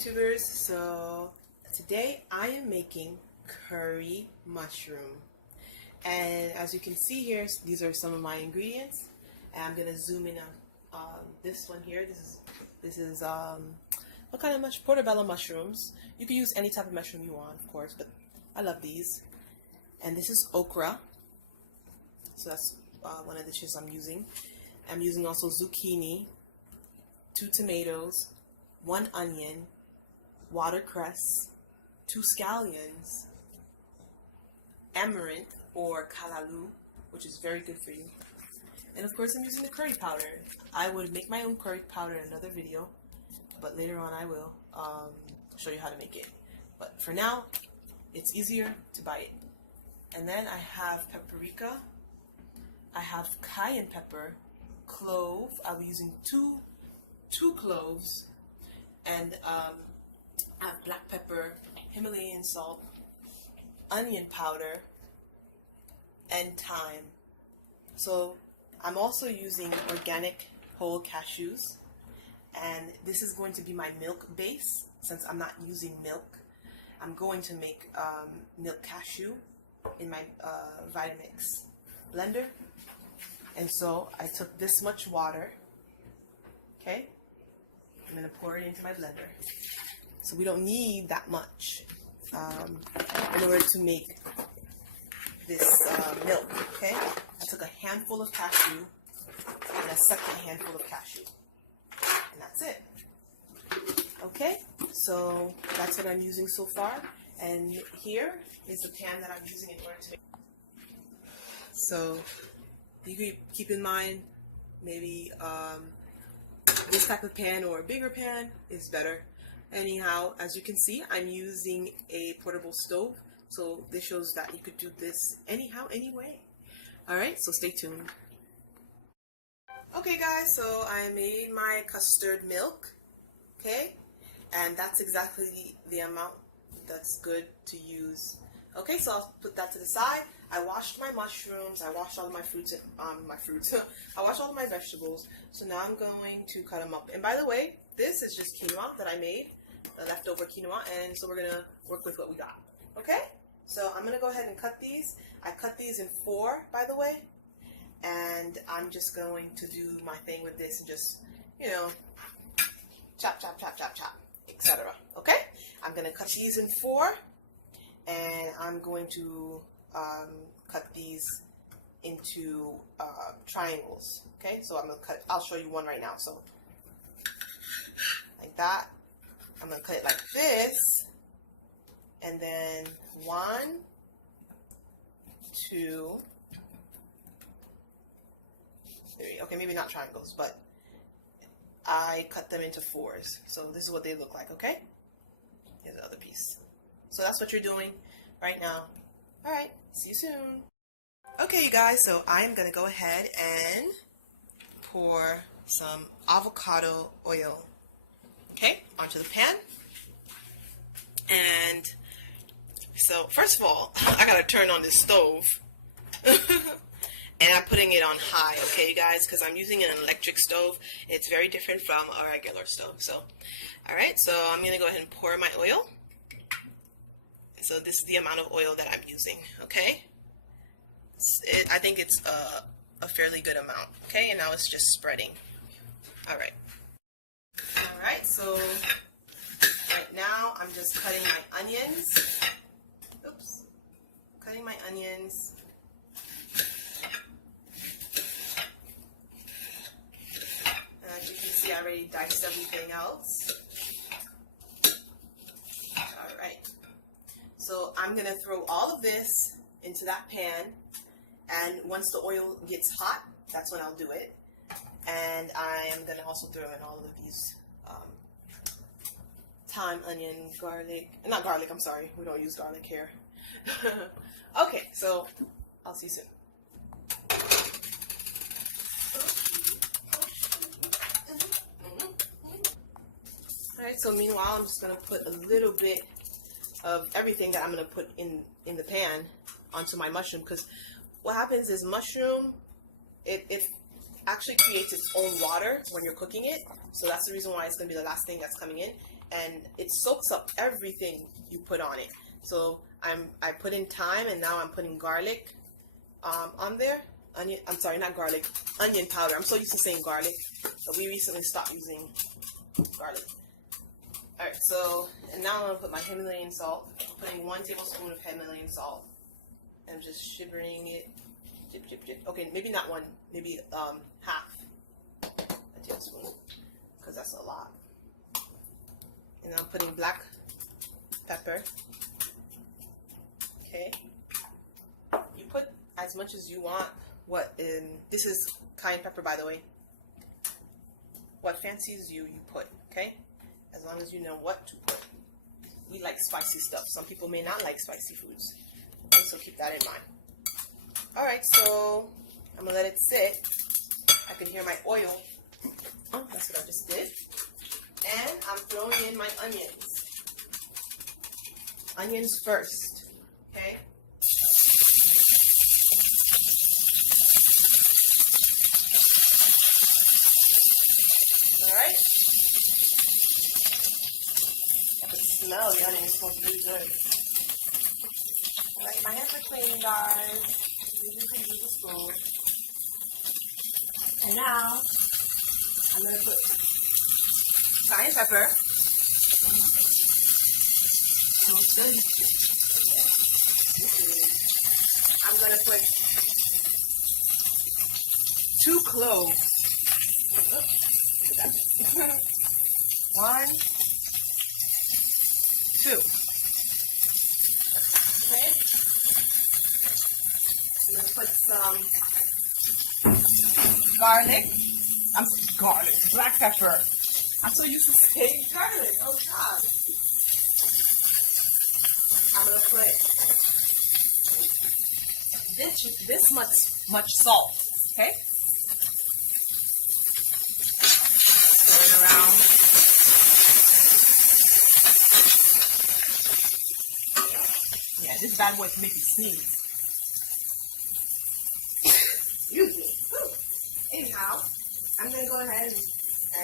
YouTubers. So today I am making curry mushroom, and as you can see here, these are some of my ingredients. And I'm gonna zoom in on this one here. This is what kind of portobello mushrooms. You can use any type of mushroom you want, of course, but I love these. And this is okra. So that's one of the dishes I'm using. I'm using also zucchini, 2 tomatoes, 1 onion, watercress, 2 scallions, amaranth or kalaloo, which is very good for you. And of course I'm using the curry powder. I would make my own curry powder in another video, but later on I will show you how to make it. But for now, it's easier to buy it. And then I have paprika, I have cayenne pepper, clove. I'll be using two cloves, and I have black pepper, Himalayan salt, onion powder, and thyme. So I'm also using organic whole cashews, and this is going to be my milk base. Since I'm not using milk, I'm going to make milk cashew in my Vitamix blender. And so I took this much water. Okay, I'm going to pour it into my blender. So we don't need that much in order to make this milk. Okay, I took a handful of cashew and a second handful of cashew, and that's it. Okay, so that's what I'm using so far. And here is the pan that I'm using in order to make. So you can keep in mind, maybe this type of pan or a bigger pan is better. Anyhow, as you can see, I'm using a portable stove, so this shows that you could do this anyhow, anyway. Alright, so stay tuned. Okay guys, so I made my custard milk, okay, and that's exactly the amount that's good to use. Okay, so I'll put that to the side. I washed my mushrooms, I washed all of my fruits, I washed all of my vegetables, so now I'm going to cut them up. And by the way, this is just quinoa that I made, the leftover quinoa, and so we're going to work with what we got. Okay, so I'm going to go ahead and cut these. I cut these in 4, by the way, and I'm just going to do my thing with this and just, you know, chop, chop, chop, chop, chop, etc. Okay, I'm going to cut these in 4, and I'm going to cut these into triangles. Okay, so I'm gonna cut. I'll show you one right now. So like that. I'm gonna cut it like this, and then 1, 2, 3. Okay, maybe not triangles, but I cut them into 4s. So this is what they look like. Okay, here's the other piece. So that's what you're doing right now. All right, see you soon. Okay, you guys, so I'm going to go ahead and pour some avocado oil, okay, onto the pan. And so, first of all, I got to turn on this stove. And I'm putting it on high, okay, you guys, because I'm using an electric stove. It's very different from a regular stove. So, all right, so I'm going to go ahead and pour my oil. So this is the amount of oil that I'm using, okay? I think it's a fairly good amount, okay? And now it's just spreading. All right. All right, so right now I'm just cutting my onions. Oops. Cutting my onions. And as you can see, I already diced everything else. All right. So I'm going to throw all of this into that pan, and once the oil gets hot, that's when I'll do it. And I am going to also throw in all of these thyme, onion, garlic. Not garlic, I'm sorry. We don't use garlic here. Okay, so I'll see you soon. Alright, so meanwhile, I'm just going to put a little bit of everything that I'm going to put in the pan onto my mushroom, because what happens is mushroom, if actually creates its own water when you're cooking it. So that's the reason why it's going to be the last thing that's coming in. And it soaks up everything you put on it. So I put in thyme, and now I'm putting garlic on there. Onion, I'm sorry, not garlic, onion powder. I'm so used to saying garlic, but we recently stopped using garlic. Alright, so, and now I'm going to put my Himalayan salt. I'm putting 1 tablespoon of Himalayan salt. I'm just shivering it. Dip, dip, dip. Okay, maybe not 1, maybe half a tablespoon, because that's a lot. And I'm putting black pepper. Okay. You put as much as you want. This is cayenne pepper, by the way. What fancies you put, okay? As long as you know what to put. We like spicy stuff. Some people may not like spicy foods. Okay, so keep that in mind. Alright, so I'm going to let it sit. I can hear my oil. Oh, that's what I just did. And I'm throwing in my onions. Onions first, okay? Alright? I can smell the onions smells really good. Alright, my hands are clean, guys. You can use a spoon. And now, I'm going to put cayenne pepper. I'm going to put 2 cloves. 1, 2. Okay. I'm going to put some garlic. Black pepper. I'm so used to saying garlic. Oh God. I'm going to put this much salt. Okay. Stir it around. Yeah, this bad boy can make you sneeze. Excuse me. Anyhow, I'm going to go ahead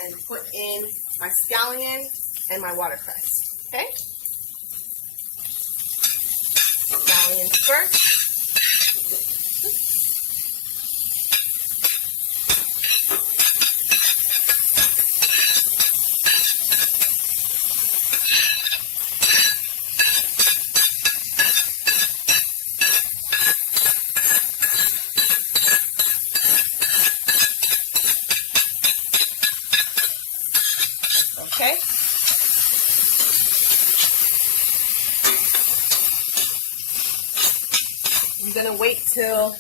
and put in my scallion and my watercress. Okay? Scallion first. Okay. I'm gonna wait till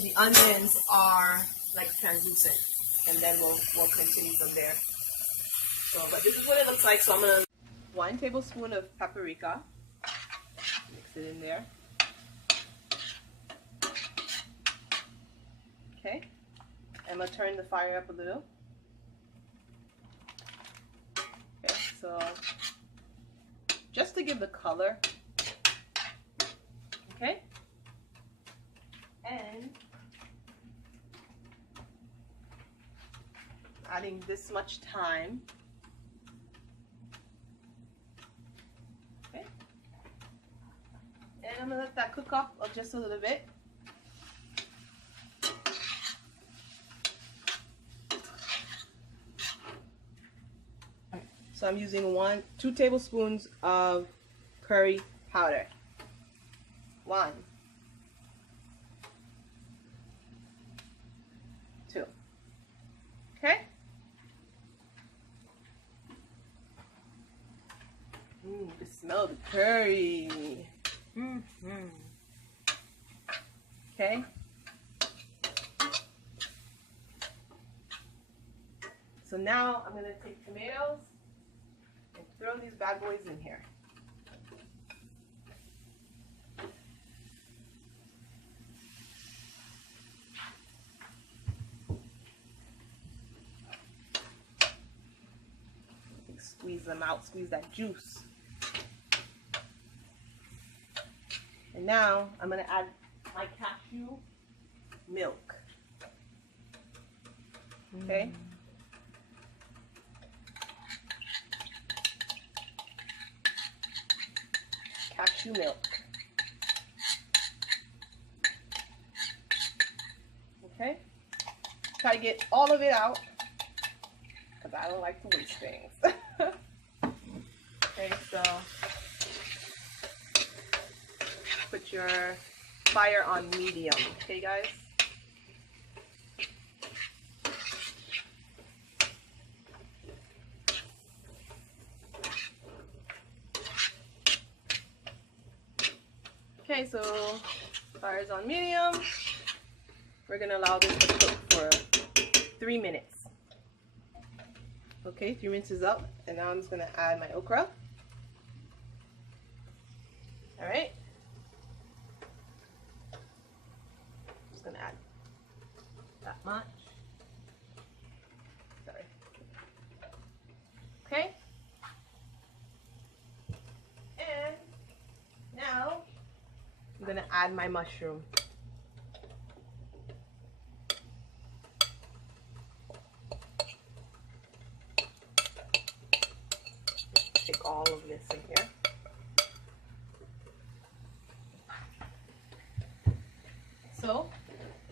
the onions are like translucent, and then we'll continue from there. So, but this is what it looks like. So I'm gonna 1 tablespoon of paprika. Mix it in there. Okay. I'm gonna turn the fire up a little. Okay, so just to give the color, okay, and adding this much thyme, okay, and I'm gonna let that cook up just a little bit. So I'm using 2 tablespoons of curry powder. 1, 2. Okay? The smell of the curry. Okay? So now I'm going to take tomatoes and throw these bad boys in here. Squeeze them out, squeeze that juice. And now I'm going to add my cashew milk. Okay. Cashew milk. Okay. Try to get all of it out because I don't like to waste things. Okay, so put your fire on medium. Okay, guys. Okay, so fire's on medium. We're gonna allow this to cook for 3 minutes. Okay, 3 minutes is up, and now I'm just gonna add my okra. All right. Just gonna add that much. Sorry. Okay. And now I'm gonna add my mushroom. Stick all of this in here. So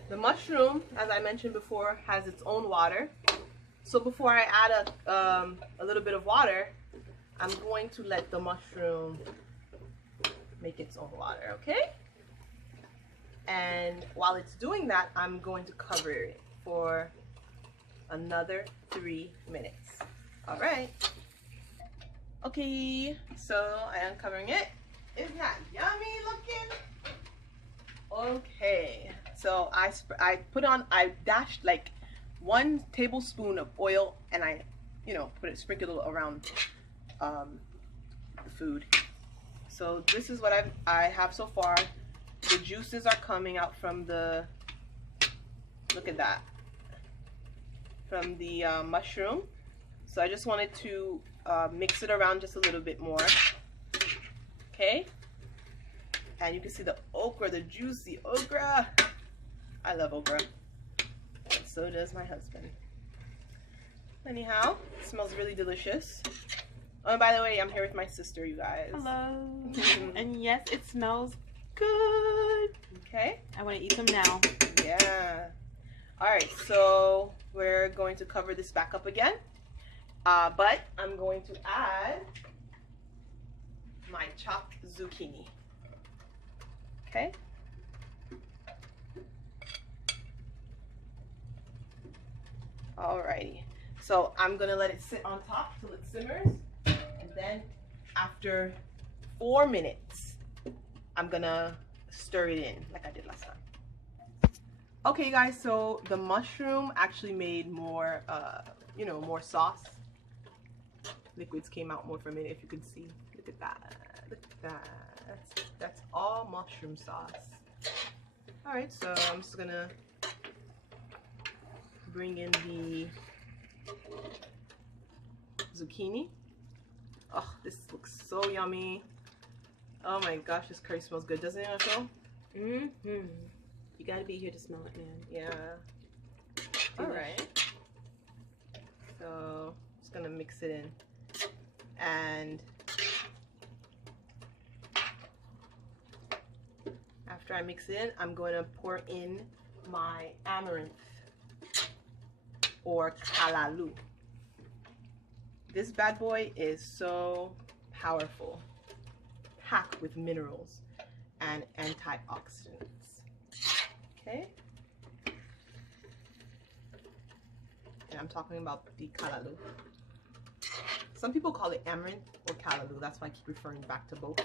the mushroom, as I mentioned before, has its own water. So before I add a little bit of water, I'm going to let the mushroom make its own water, okay? And while it's doing that, I'm going to cover it for another 3 minutes. All right. Okay, so I am covering it. Isn't that yummy looking? Okay, so I dashed like 1 tablespoon of oil, and I, sprinkled it around the food. So this is what I have so far. The juices are coming out from the, look at that, from the mushroom. So I just wanted to mix it around just a little bit more. Okay. And you can see the okra, the juicy okra. I love okra. And so does my husband. Anyhow, it smells really delicious. Oh, and by the way, I'm here with my sister, you guys. Hello. And yes, it smells good. Okay. I want to eat them now. Yeah. All right, so we're going to cover this back up again. But I'm going to add my chopped zucchini. Okay. Alrighty. So I'm gonna let it sit on top till it simmers, and then after 4 minutes, I'm gonna stir it in like I did last time. Okay, guys. So the mushroom actually made more, more sauce. Liquids came out more from it, if you could see. Look at that. Look at that. That's all mushroom sauce. All right, so I'm just gonna bring in the zucchini. Oh, this looks so yummy. Oh my gosh, this curry smells good, doesn't it, Michelle? Mm-hmm. You gotta be here to smell it, man. Yeah. All right. So just gonna mix it in, and after I mix it in, I'm going to pour in my amaranth or callaloo. This bad boy is so powerful, packed with minerals and antioxidants. Okay? And I'm talking about the callaloo. Some people call it amaranth or callaloo. That's why I keep referring back to both.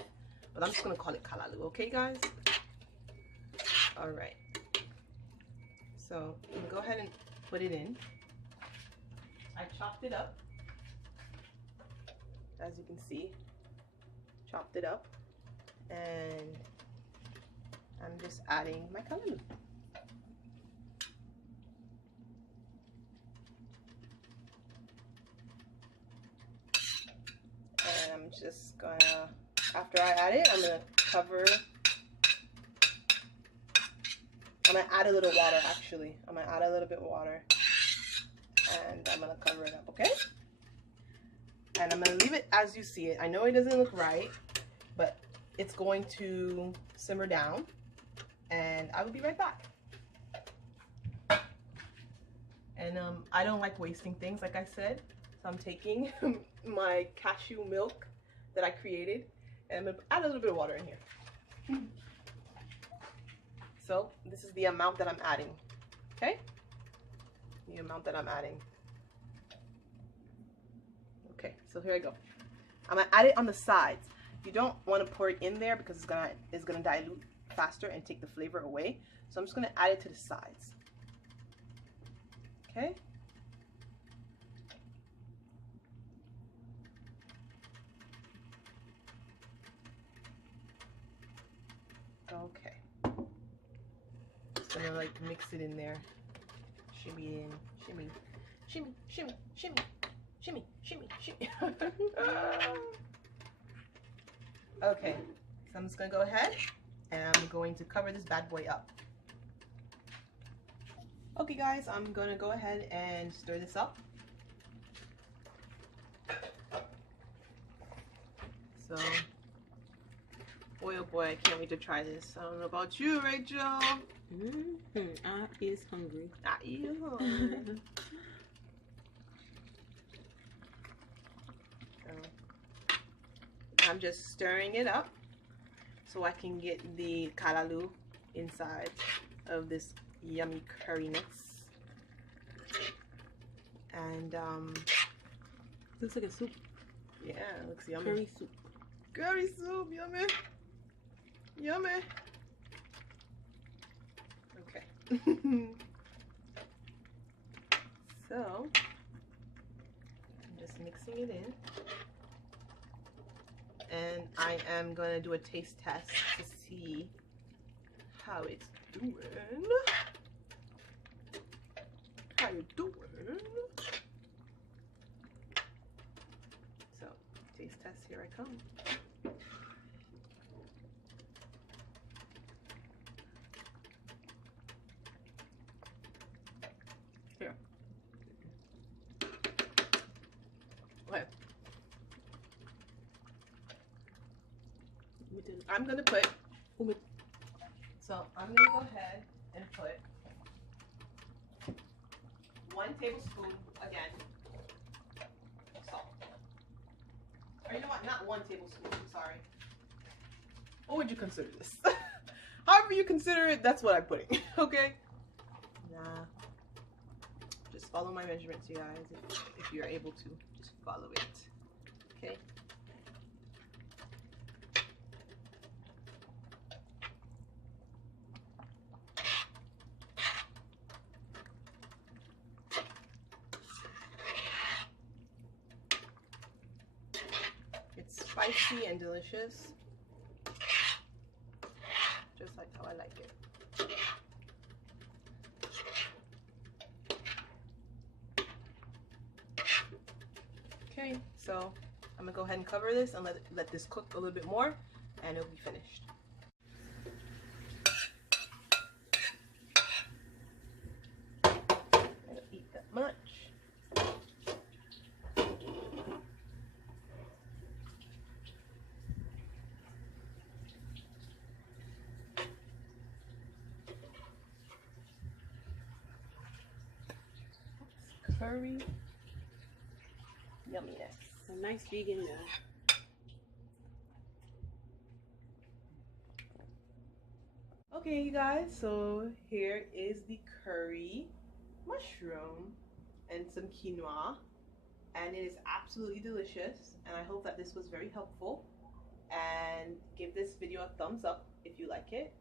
But I'm just going to call it callaloo. Okay, guys? All right. So you can go ahead and put it in. I chopped it up. As you can see, chopped it up. And I'm just adding my callaloo. And I'm just gonna, after I add it, I'm gonna cover. I'm gonna add a little water, actually. I'm gonna add a little bit of water. and I'm gonna cover it up, okay? And I'm gonna leave it as you see it. I know it doesn't look right, but it's going to simmer down, and I will be right back. And I don't like wasting things, like I said, so I'm taking my cashew milk that I created, and I'm gonna add a little bit of water in here. So this is the amount that I'm adding, okay? The amount that I'm adding. Okay, so here I go. I'm gonna add it on the sides. You don't want to pour it in there because it's gonna dilute faster and take the flavor away. So I'm just gonna add it to the sides. Okay. Okay. Just gonna like mix it in there. Shimmy it in. Shimmy. Shimmy. Shimmy. Shimmy. Shimmy. Shimmy. Shimmy. Okay. So I'm just gonna go ahead and I'm going to cover this bad boy up. Okay guys, I'm gonna go ahead and stir this up. So, boy oh boy, I can't wait to try this. I don't know about you, Rachel. I is hungry. I is hungry. So, I'm just stirring it up so I can get the kalalu inside of this yummy curryness. And Looks like a soup. yeah, it looks yummy. Curry soup. Curry soup, yummy. Yummy. Okay. So I'm just mixing it in. And I am gonna do a taste test to see how it's doing. How you doing? So, taste test, here I come. Here. Okay. I'm gonna put, so I'm gonna go ahead and put 1 tablespoon again of salt. Or you know what, not 1 tablespoon, I'm sorry. What would you consider this? However you consider it, that's what I'm putting, okay? Nah. Just follow my measurements, you guys, if you're able to. Just follow it, okay? It's spicy and delicious, just like how I like it. Okay, so I'm gonna go ahead and cover this and let this cook a little bit more, and it'll be finished. I don't eat that much. Curry yumminess. A nice vegan meal. Okay, you guys, so here is the curry mushroom and some quinoa, and it is absolutely delicious, and I hope that this was very helpful. And give this video a thumbs up if you like it,